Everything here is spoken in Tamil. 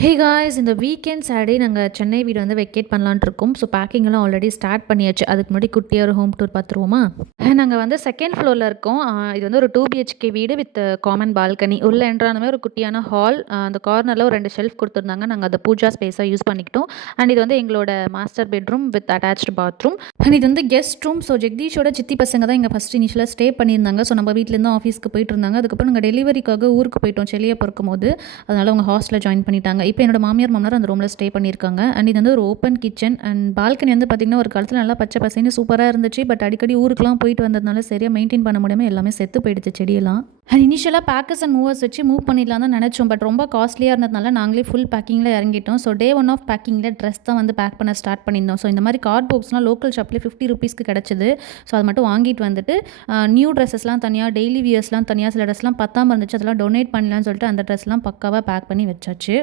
ஹே காய்ஸ், இந்த வீக்கெண்ட் சாட்டர்டே நாங்கள் சென்னை வீடு வந்து வெக்கேட் பண்ணலான்ட்டு இருக்கோம். ஸோ பேக்கிங்லாம் ஆல்ரெடி ஸ்டார்ட் பண்ணியாச்சு. அதுக்கு முன்னாடி குட்டியாக ஒரு ஹோம் டூர் பார்த்துருவோமா? நாங்கள் வந்து செகண்ட் ஃப்ளோரில் இருக்கோம். இது வந்து ஒரு 2 பிஹெச்கே வீடு வித் காமன் பால்கனி. உள்ளே என்ட்ரானமே ஒரு குட்டியான ஹால். அந்த கார்னரில் ஒரு 2 ஷெல்ஃப் கொடுத்துருந்தாங்க. நாங்கள் அதை பூஜா ஸ்பேஸாக யூஸ் பண்ணிக்கிட்டோம். அண்ட் இது வந்து எங்களோட master bedroom with attached bathroom. And இது வந்து கெஸ்ட் ரூம். ஸோ ஜெகதீஷோட சித்தி பசங்க தான் இங்கே ஃபஸ்ட் இனிஷியலாக ஸ்டே பண்ணியிருந்தாங்க. ஸோ நம்ம வீட்டிலேருந்து ஆஃபீஸ்க்கு போயிட்டு இருந்தாங்க. அதுக்கப்புறம் நாங்கள் டெலிவரிக்காக ஊருக்கு போயிட்டோம் செல்லியை பிறக்கும் போது. அதனால் அவங்க ஹாஸ்டலில் ஜாயின் பண்ணிட்டாங்க. இப்போ என்னோட மாமியார் மாமனார் அந்த ரூமில் ஸ்டே பண்ணியிருக்காங்க. அண்ட் இது வந்து ஒரு ஓப்பன் கிச்சன் அண்ட் பால்கனி வந்து பார்த்திங்கன்னா ஒரு காலத்தில் நல்லா பச்சை பசைன்னு சூப்பராக இருந்துச்சு. பட் அடிக்கடி ஊருக்குலாம் போயிட்டு வந்ததுனால சரியாக மெயின்டைன் பண்ண முடியாமல் எல்லாமே செத்து போயிடுச்சு செடியெல்லாம். அண்ட் இனிஷியலாக பேக்கர்ஸ் அண்ட் மூவர்ஸ் வச்சு மூவ் பண்ணிடலாம் தான் நினச்சோம். பட் ரொம்ப காஸ்ட்லியாக இருந்ததுனால நாங்களே ஃபுல் பேக்கிங்கில் இறங்கிட்டோம். ஸோ டே 1 ஆஃப் பேக்கிங்கில் ட்ரெஸ் தான் வந்து பேக் பண்ண ஸ்டார்ட் பண்ணியிருந்தோம். ஸோ இந்த மாதிரி கார்ட் பாக்ஸ்லாம் லோக்கல் ஷாப்லேயே 50 ருபீஸ்க்கு கிடச்சிது. ஸோ அது மட்டும் வாங்கிட்டு வந்துட்டு நியூ ட்ரெஸ்ஸஸ்லாம் தனியாக, டெய்லி வியர்ஸ்லாம் தனியாக, சில ட்ரெஸ்லாம் பத்தாமல் இருந்துச்சு, அதெல்லாம் டொனேட் பண்ணலான்னு சொல்லிட்டு அந்த ட்ரெஸ்லாம் பக்காவாக பேக் பண்ணி வச்சாச்சு.